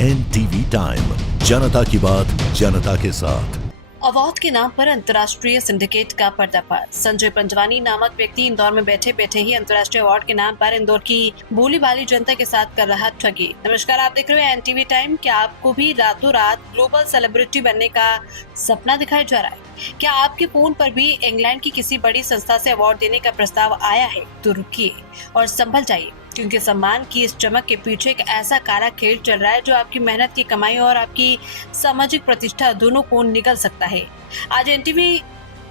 NTV time, जनता की बात जनता के साथ। अवार्ड के नाम पर अंतर्राष्ट्रीय सिंडिकेट का पर्दाफाश। संजय पंजवानी नामक व्यक्ति इंदौर में बैठे बैठे ही अंतर्राष्ट्रीय अवार्ड के नाम पर इंदौर की भोली भाली जनता के साथ कर रहा ठगी। नमस्कार, आप देख रहे हैं NTV टाइम। क्या आपको भी रातों रात ग्लोबल सेलिब्रिटी बनने का सपना दिखाई जा रहा है? क्या आपके फोन पर भी इंग्लैंड की किसी बड़ी संस्था से अवार्ड देने का प्रस्ताव आया है? तो रुकिए और संभल जाइए, क्योंकि सम्मान की इस चमक के पीछे एक ऐसा काला खेल चल रहा है जो आपकी मेहनत की कमाई और आपकी सामाजिक प्रतिष्ठा दोनों को निगल सकता है। आज NTV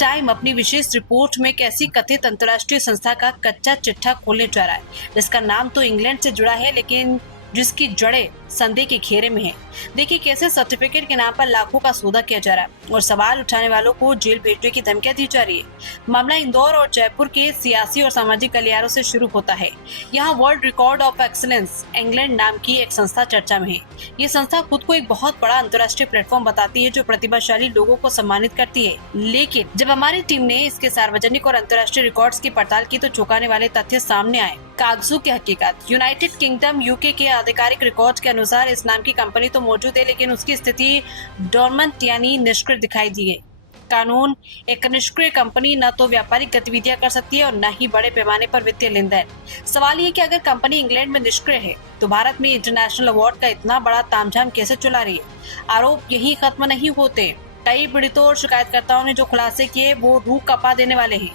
टाइम अपनी विशेष रिपोर्ट में एक ऐसी कथित अंतर्राष्ट्रीय संस्था का कच्चा चिट्ठा खोलने जा रहा है, जिसका नाम तो इंग्लैंड से जुड़ा है, लेकिन जिसकी जड़ें संदेह के घेरे में है। देखिए कैसे सर्टिफिकेट के नाम पर लाखों का सौदा किया जा रहा है और सवाल उठाने वालों को जेल भेजने की धमकियां दी जा रही है। मामला इंदौर और जयपुर के सियासी और सामाजिक गलियारों से शुरू होता है। यहाँ world record of excellence England नाम की एक संस्था चर्चा में है। ये संस्था खुद को एक बहुत बड़ा अंतर्राष्ट्रीय प्लेटफॉर्म बताती है जो प्रतिभाशाली लोगों को सम्मानित करती है, लेकिन जब हमारी टीम ने इसके सार्वजनिक और अंतर्राष्ट्रीय रिकॉर्ड्स की पड़ताल की तो चौंकाने वाले तथ्य सामने आए। कागजों की हकीकत। यूनाइटेड किंगडम UK के आधिकारिक रिकॉर्ड के अनुसार इस नाम की कंपनी तो मौजूद है, लेकिन उसकी स्थिति डोरमेंट यानी निष्क्रिय दिखाई दी है। कानून एक निष्क्रिय कंपनी न तो व्यापारिक गतिविधियां कर सकती है और न ही बड़े पैमाने पर वित्तीय लेन देन। सवाल ये कि अगर कंपनी इंग्लैंड में निष्क्रिय है तो भारत में इंटरनेशनल अवार्ड का इतना बड़ा तामझाम कैसे चला रही है? आरोप यही खत्म नहीं होते। कई पीड़ितों और शिकायतकर्ताओं ने जो खुलासे किए वो रूह कपा देने वाले हैं।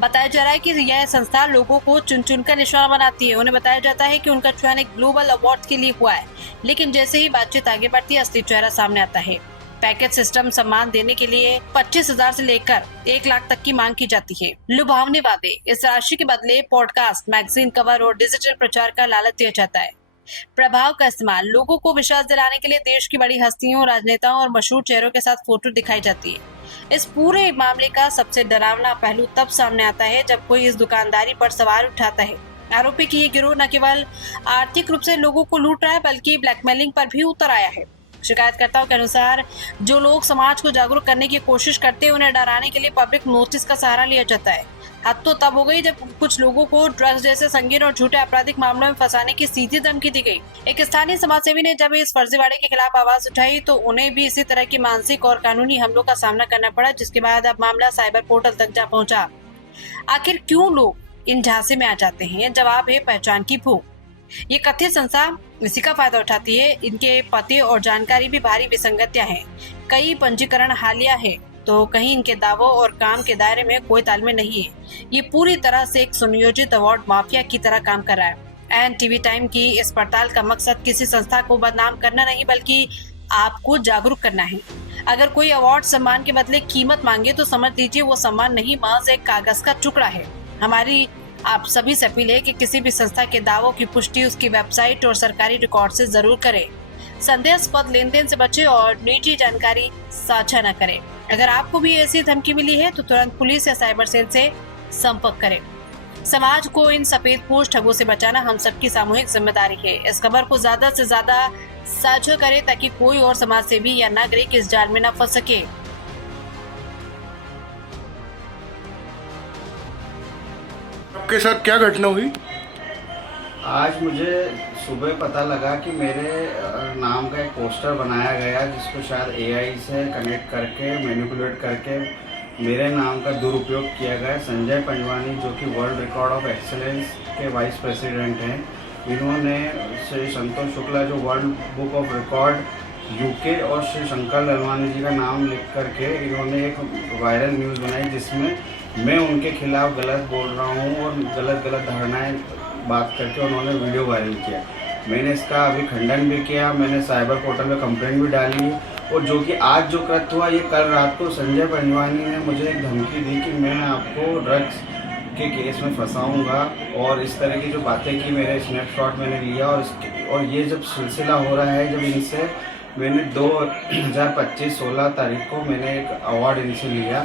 बताया जा रहा है कि यह संस्था लोगों को चुन चुन कर निशाना बनाती है। उन्हें बताया जाता है कि उनका चयन एक ग्लोबल अवार्ड के लिए हुआ है, लेकिन जैसे ही बातचीत आगे बढ़ती है असली चेहरा सामने आता है। पैकेज सिस्टम सम्मान देने के लिए 25,000 से लेकर 1 लाख तक की मांग की जाती है। लुभावने वादे। इस राशि के बदले पॉडकास्ट, मैगजीन कवर और डिजिटल प्रचार का लालच दिया जाता है। प्रभाव का इस्तेमाल। लोगों को विश्वास दिलाने के लिए देश की बड़ी हस्तियों, राजनेताओं और मशहूर चेहरों के साथ फोटो दिखाई जाती है। इस पूरे मामले का सबसे डरावना पहलू तब सामने आता है जब कोई इस दुकानदारी पर सवाल उठाता है। आरोपी की ये गिरोह न केवल आर्थिक रूप से लोगों को लूट रहा है, बल्कि ब्लैकमेलिंग पर भी उतर आया है। शिकायतकर्ताओं के अनुसार जो लोग समाज को जागरूक करने की कोशिश करते हैं उन्हें डराने के लिए पब्लिक नोटिस का सहारा लिया जाता है। हद तो तब हो गई जब कुछ लोगों को ड्रग्स जैसे संगीन और झूठे आपराधिक मामलों में फंसाने की सीधी धमकी दी गई। एक स्थानीय समाजसेवी ने जब इस फर्जीवाड़े के खिलाफ आवाज उठाई तो उन्हें भी इसी तरह की मानसिक और कानूनी हमलों का सामना करना पड़ा, जिसके बाद अब मामला साइबर पोर्टल तक जा पहुंचा। आखिर क्यों लोग इन झांसे में आ जाते हैं? जवाब है पहचान की भूख। ये कथित संस्था इसी का फायदा उठाती है। इनके पते और जानकारी भी भारी विसंगतियां हैं। कई पंजीकरण हालिया है तो कहीं इनके दावों और काम के दायरे में कोई तालमेल नहीं है। ये पूरी तरह से एक सुनियोजित अवार्ड माफिया की तरह काम कर रहा है। NTV टाइम की इस पड़ताल का मकसद किसी संस्था को बदनाम करना नहीं, बल्कि आपको जागरूक करना है। अगर कोई अवार्ड सम्मान के बदले कीमत मांगे तो समझ लीजिए वो सम्मान नहीं, महज एक कागज का टुकड़ा है। हमारी आप सभी से अपील है कि किसी भी संस्था के दावों की पुष्टि उसकी वेबसाइट और सरकारी रिकॉर्ड से जरूर करें। संदेहास्पद लेन देन से बचें और निजी जानकारी साझा न करें। अगर आपको भी ऐसी धमकी मिली है तो तुरंत पुलिस या साइबर सेल से संपर्क करें। समाज को इन सफेदपोश ठगों से बचाना हम सबकी सामूहिक जिम्मेदारी है। इस खबर को ज्यादा से ज्यादा साझा करें ताकि कोई और समाजसेवी या नागरिक इस जाल में न फंस सके। आपके साथ क्या घटना हुई? आज मुझे सुबह पता लगा कि मेरे नाम का एक पोस्टर बनाया गया जिसको शायद AI से कनेक्ट करके मैनिपुलेट करके मेरे नाम का दुरुपयोग किया गया। संजय पंजवानी जो कि वर्ल्ड रिकॉर्ड ऑफ एक्सीलेंस के वाइस प्रेसिडेंट हैं, इन्होंने श्री संतोष शुक्ला जो world book of record UK और श्री शंकर ललवानी जी का नाम लिख करके इन्होंने एक वायरल न्यूज़ बनाई जिसमें मैं उनके खिलाफ गलत बोल रहा हूँ और गलत धारणाएं बात करके उन्होंने वीडियो वायरल किया। मैंने इसका अभी खंडन भी किया, मैंने साइबर पोर्टल में कंप्लेंट भी डाली और जो कि आज जो कृत्य हुआ ये कल रात को संजय पंजवानी ने मुझे एक धमकी दी कि मैं आपको ड्रग्स के केस में फंसाऊंगा और इस तरह की जो बातें की। मेरे स्नैपशॉट मैंने लिया और ये जब सिलसिला हो रहा है, जब इनसे मैंने 2025 16 तारीख को मैंने एक अवार्ड इनसे लिया,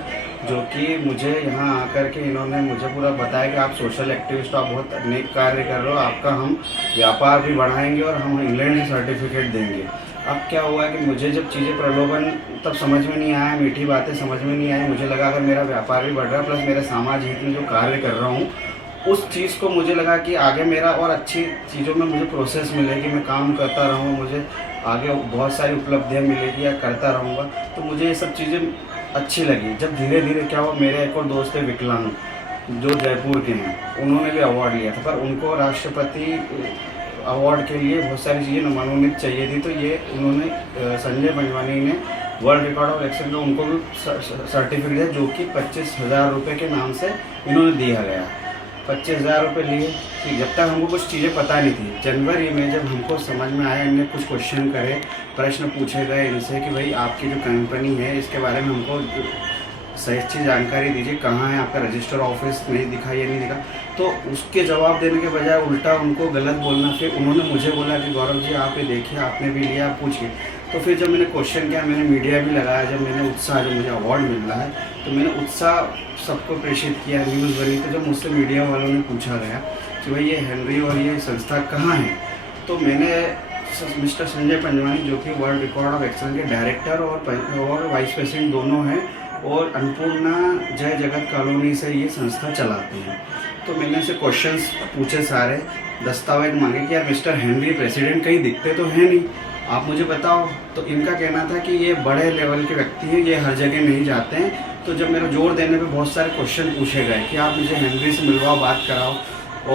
जो कि मुझे यहाँ आकर के इन्होंने मुझे पूरा बताया कि आप सोशल एक्टिविस्ट हो, आप बहुत नेक कार्य कर रहे हो, आपका हम व्यापार भी बढ़ाएंगे और हम इंग्लैंड से सर्टिफिकेट देंगे। अब क्या हुआ कि मुझे जब चीज़ें प्रलोभन तब समझ में नहीं आया, मीठी बातें समझ में नहीं आई। मुझे लगा अगर मेरा व्यापार भी बढ़ रहा है प्लस मेरे समाज हित में जो कार्य कर रहा हूँ उस चीज़ को मुझे लगा कि आगे मेरा और अच्छी चीज़ों में मुझे प्रोसेस मिले कि मैं काम करता रहूँ, मुझे आगे बहुत सारी उपलब्धियाँ मिलेगी या करता रहूँगा। तो मुझे ये सब चीज़ें अच्छी लगी। जब धीरे धीरे क्या हुआ, मेरे एक और दोस्त है विकलांग, जो जयपुर के हैं, उन्होंने भी अवार्ड लिया था, पर उनको राष्ट्रपति अवार्ड के लिए बहुत सारी चीज़ें मनोनीत चाहिए थी। तो ये उन्होंने संजय पंजवानी ने वर्ल्ड रिकॉर्ड ऑफ एक्सेलेंस में उनको भी सर्टिफिकेट दिया, जो कि 25,000 रुपये के नाम से इन्होंने दिया गया। 25,000 रुपये लिए। कि जब तक हमको कुछ चीज़ें पता नहीं थी, जनवरी में जब हमको समझ में आया, इनने कुछ क्वेश्चन करे, प्रश्न पूछे गए इनसे कि भाई आपकी जो कंपनी है इसके बारे में हमको सही अच्छी जानकारी दीजिए, कहाँ है आपका रजिस्टर ऑफिस, नहीं दिखा ये नहीं दिखा। तो उसके जवाब देने के बजाय उल्टा उनको गलत बोलना, फिर उन्होंने मुझे बोला कि गौरव जी आप ये देखिए, आपने भी लिया, आप पूछिए। तो फिर जब मैंने क्वेश्चन किया, मैंने मीडिया भी लगाया, जब मैंने उत्साह, जब मुझे अवार्ड मिल रहा है तो मैंने उत्साह सबको प्रेषित किया, न्यूज़ बनी। तो जब मुझसे मीडिया वालों ने पूछा गया कि भाई ये हेनरी और ये संस्था कहाँ है, तो मैंने मिस्टर संजय पंजवानी, जो कि वर्ल्ड रिकॉर्ड ऑफ एक्सेलेंस के डायरेक्टर और वाइस प्रेसिडेंट दोनों हैं, और अन्नपूर्णा जय जगत कॉलोनी से ये संस्था चलाते हैं। तो मैंने से क्वेश्चंस पूछे, सारे दस्तावेज मांगे कि यार मिस्टर हेनरी प्रेसिडेंट कहीं दिखते तो हैं नहीं, आप मुझे बताओ। तो इनका कहना था कि ये बड़े लेवल के व्यक्ति हैं, ये हर जगह नहीं जाते हैं। तो जब मेरा जोर देने पे बहुत सारे क्वेश्चन पूछे गए कि आप मुझे हेनरी से मिलवाओ, बात कराओ,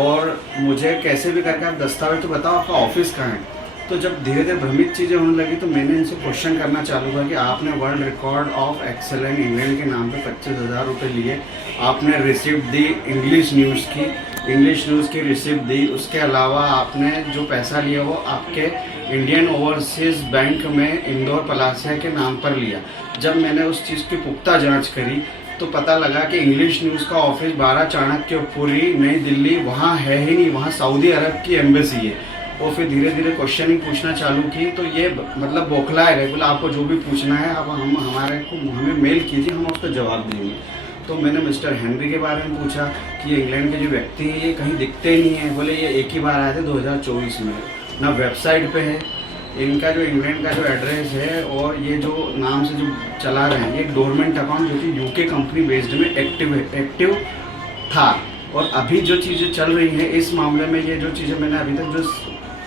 और मुझे कैसे भी करके आप दस्तावेज तो बताओ, आपका ऑफिस कहाँ है। तो जब धीरे धीरे भ्रमित चीज़ें होने लगी, तो मैंने इनसे क्वेश्चन करना चालू किया कि आपने world record of excellence England के नाम पे 25,000 रुपये लिए, आपने रिसिप्ट दी इंग्लिश न्यूज़ की रिसिप्ट दी, उसके अलावा आपने जो पैसा लिया वो आपके इंडियन ओवरसीज़ बैंक में इंदौर पलासिया के नाम पर लिया। जब मैंने उस चीज़ की पुख्ता जांच करी तो पता लगा कि इंग्लिश न्यूज़ का ऑफिस 12 चाणक्यपुरी नई दिल्ली वहाँ है ही नहीं, वहाँ सऊदी अरब की एम्बेसी है। और फिर धीरे धीरे क्वेश्चनिंग पूछना चालू की, तो ये मतलब बौखलाया गया, बोला आपको जो भी पूछना है अब हमें मेल कीजिए, हम उसका जवाब देंगे। तो मैंने मिस्टर हेनरी के बारे में पूछा कि ये इंग्लैंड के जो व्यक्ति हैं ये कहीं दिखते नहीं हैं। बोले ये एक ही बार आए थे 2024 में, ना वेबसाइट पे है इनका जो इंग्लैंड का जो एड्रेस है, और ये जो नाम से जो चला रहे हैं, ये डोरमेंट अकाउंट जो कि यूके कंपनी बेस्ड में एक्टिव था। और अभी जो चीज़ें चल रही हैं इस मामले में, ये जो चीज़ें मैंने अभी तक जो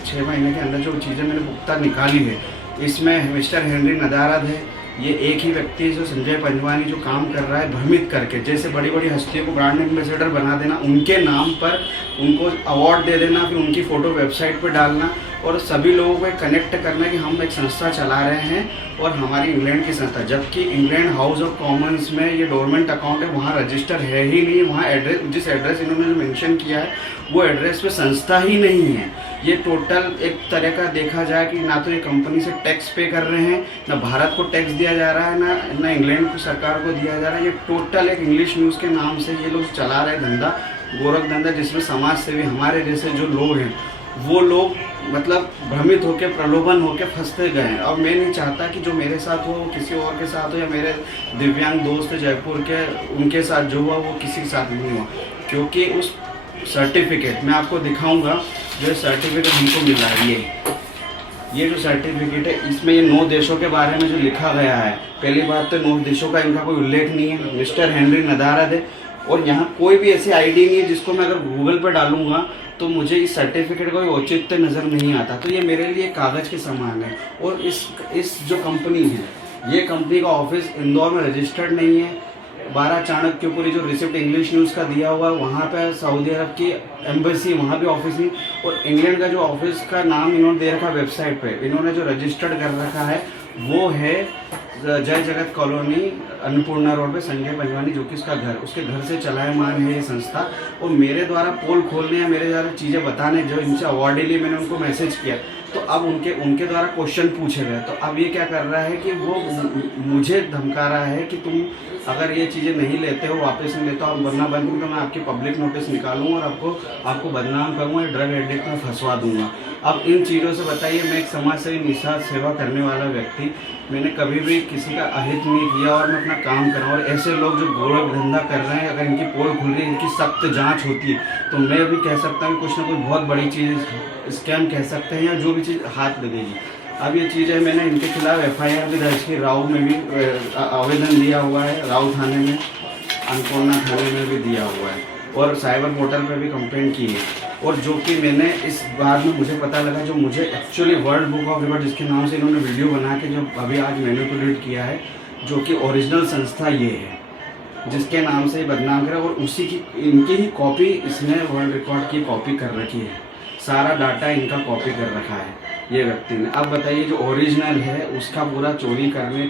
6 महीने के अंदर जो चीज़ें मैंने पुख्ता निकाली है, इसमें मिस्टर हेनरी नदारद है, ये एक ही व्यक्ति जो संजय पंजवानी जो काम कर रहा है भ्रमित करके, जैसे बड़ी बड़ी हस्तियों को ब्रांड एम्बेसडर बना देना, उनके नाम पर उनको अवार्ड दे देना, फिर उनकी फ़ोटो वेबसाइट पर डालना, और सभी लोगों को कनेक्ट करना कि हम एक संस्था चला रहे हैं और हमारी इंग्लैंड की संस्था, जबकि इंग्लैंड हाउस ऑफ कॉमन्स में ये डोरमेंट अकाउंट है, वहाँ रजिस्टर है ही नहीं, वहाँ एड्रेस, जिस एड्रेस इन्होंने जो मेंशन किया है वो एड्रेस पे संस्था ही नहीं है। ये टोटल एक तरह का देखा जाए कि ना तो ये कंपनी से टैक्स पे कर रहे हैं, ना भारत को टैक्स दिया जा रहा है, ना इंग्लैंड की सरकार को दिया जा रहा है। ये टोटल एक इंग्लिश न्यूज़ के नाम से ये लोग चला रहे धंधा, गोरख धंधा, जिसमें समाज सेवी हमारे जैसे जो लोग हैं वो लोग मतलब भ्रमित होकर, प्रलोभन होकर फंसते गए हैं। और मैं नहीं चाहता कि जो मेरे साथ हो किसी और के साथ हो, या मेरे दिव्यांग दोस्त जयपुर के उनके साथ जो हुआ वो किसी के साथ नहीं हुआ, क्योंकि उस सर्टिफिकेट मैं आपको दिखाऊंगा, जो सर्टिफिकेट हमको मिला है, ये जो सर्टिफिकेट है, इसमें ये 9 देशों के बारे में जो लिखा गया है। पहली बात तो 9 देशों का इनका कोई उल्लेख नहीं है, मिस्टर हेनरी नदारद है, और यहाँ कोई भी ऐसी आईडी नहीं है जिसको मैं अगर गूगल पर डालूंगा तो मुझे इस सर्टिफिकेट का कोई औचित्य नज़र नहीं आता। तो ये मेरे लिए कागज़ के समान है। और इस जो कंपनी है, ये कंपनी का ऑफिस इंदौर में रजिस्टर्ड नहीं है। 12 चाणक्यपुरी जो रिसिप्ट इंग्लिश न्यूज़ का दिया हुआ है वहाँ पे सऊदी अरब की एम्बेसी, वहाँ भी ऑफिस नहीं। और इंग्लैंड का जो ऑफिस का नाम इन्होंने दे रखा वेबसाइट पे, इन्होंने जो रजिस्टर्ड कर रखा है वो है जय जगत कॉलोनी अन्नपूर्णा रोड पे संजय पंजवानी, जो कि उसका घर, उसके घर से चलायमान है ये संस्था। और मेरे द्वारा पोल खोलने या मेरे द्वारा चीज़ें बताने, जो इनसे अवार्ड लिए मैंने उनको मैसेज किया, तो अब उनके द्वारा क्वेश्चन पूछे गए। तो अब ये क्या कर रहा है कि वो मुझे धमका रहा है कि तुम अगर ये चीज़ें नहीं लेते हो, वापस नहीं लेते हो, वरना बंद तो मैं आपकी पब्लिक नोटिस निकालूंगा और आपको बदनाम करूँगा, ड्रग एडिक्ट में फंसवा दूंगा। अब इन चीज़ों से बताइए, मैं एक समाज सेवी निस्वार्थ सेवा करने वाला व्यक्ति, मैंने कभी भी किसी का अहित नहीं किया और मैं अपना काम कर रहा हूँ। और ऐसे लोग जो गोरख धंधा कर रहे हैं, अगर इनकी पोल खुल रही है, इनकी सख्त जांच होती है, तो मैं भी कह सकता हूँ कुछ ना कुछ बहुत बड़ी चीज़, स्कैम कह सकते हैं, या जो भी चीज़ हाथ लगेगी। अब ये चीज़ है, मैंने इनके खिलाफ FIR भी दर्ज की, राव में भी आवेदन दिया हुआ है, राव थाने में, अन्नपूर्णा थाने में भी दिया हुआ है, और साइबर पोर्टल पर भी कंप्लेंट की है। और जो कि मैंने इस बार में मुझे पता लगा, जो मुझे actually world book of record जिसके नाम से इन्होंने वीडियो बना के जो अभी आज मैनिपुलेट किया है, जो कि ओरिजिनल संस्था ये है जिसके नाम से बदनाम करा, और उसी की इनकी ही कॉपी इसने वर्ल्ड रिकॉर्ड की कॉपी कर रखी है। सारा डाटा इनका कॉपी कर रखा है ये व्यक्ति ने। अब बताइए जो ओरिजिनल है उसका पूरा चोरी करने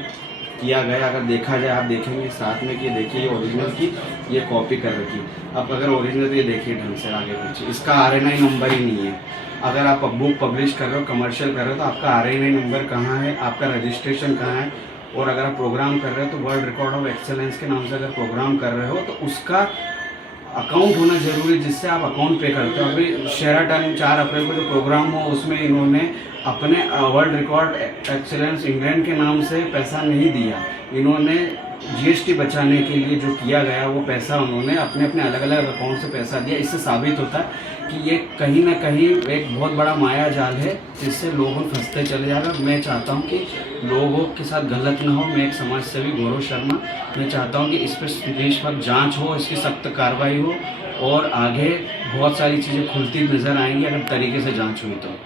किया गया। अगर देखा जाए, आप देखेंगे साथ में कि देखिए ये ओरिजिनल की ये कॉपी कर रखी। अब अगर ओरिजिनल तो ये देखिए ढंग से आगे पीछे, इसका RNI नंबर ही नहीं है। अगर आप बुक पब्लिश कर रहे हो, कमर्शियल कर रहे हो, तो आपका RNI नंबर कहाँ है, आपका रजिस्ट्रेशन कहाँ है। और अगर आप प्रोग्राम कर रहे हो तो वर्ल्ड रिकॉर्ड ऑफ एक्सेलेंस के नाम से अगर प्रोग्राम कर रहे हो तो उसका अकाउंट होना जरूरी, जिससे आप अकाउंट पे करते हो। अभी शेराटन 4 अप्रैल को जो प्रोग्राम हो उसमें इन्होंने अपने वर्ल्ड रिकॉर्ड एक्सेलेंस इंग्लैंड के नाम से पैसा नहीं दिया। इन्होंने GST बचाने के लिए जो किया गया वो पैसा उन्होंने अपने अपने अलग अलग अकाउंट से पैसा दिया। इससे साबित होता है कि ये कहीं ना कहीं एक बहुत बड़ा माया जाल है जिससे लोगों फंसते चले जा रहे हैं। मैं चाहता हूँ कि लोगों के साथ गलत ना हो। मैं एक समाज सेवी गौरव शर्मा, मैं चाहता हूँ कि इस पर निष्पक्ष जांच हो, इसकी सख्त कार्रवाई हो और आगे बहुत सारी चीज़ें खुलती नज़र आएंगी अगर तरीके से जांच हुई तो।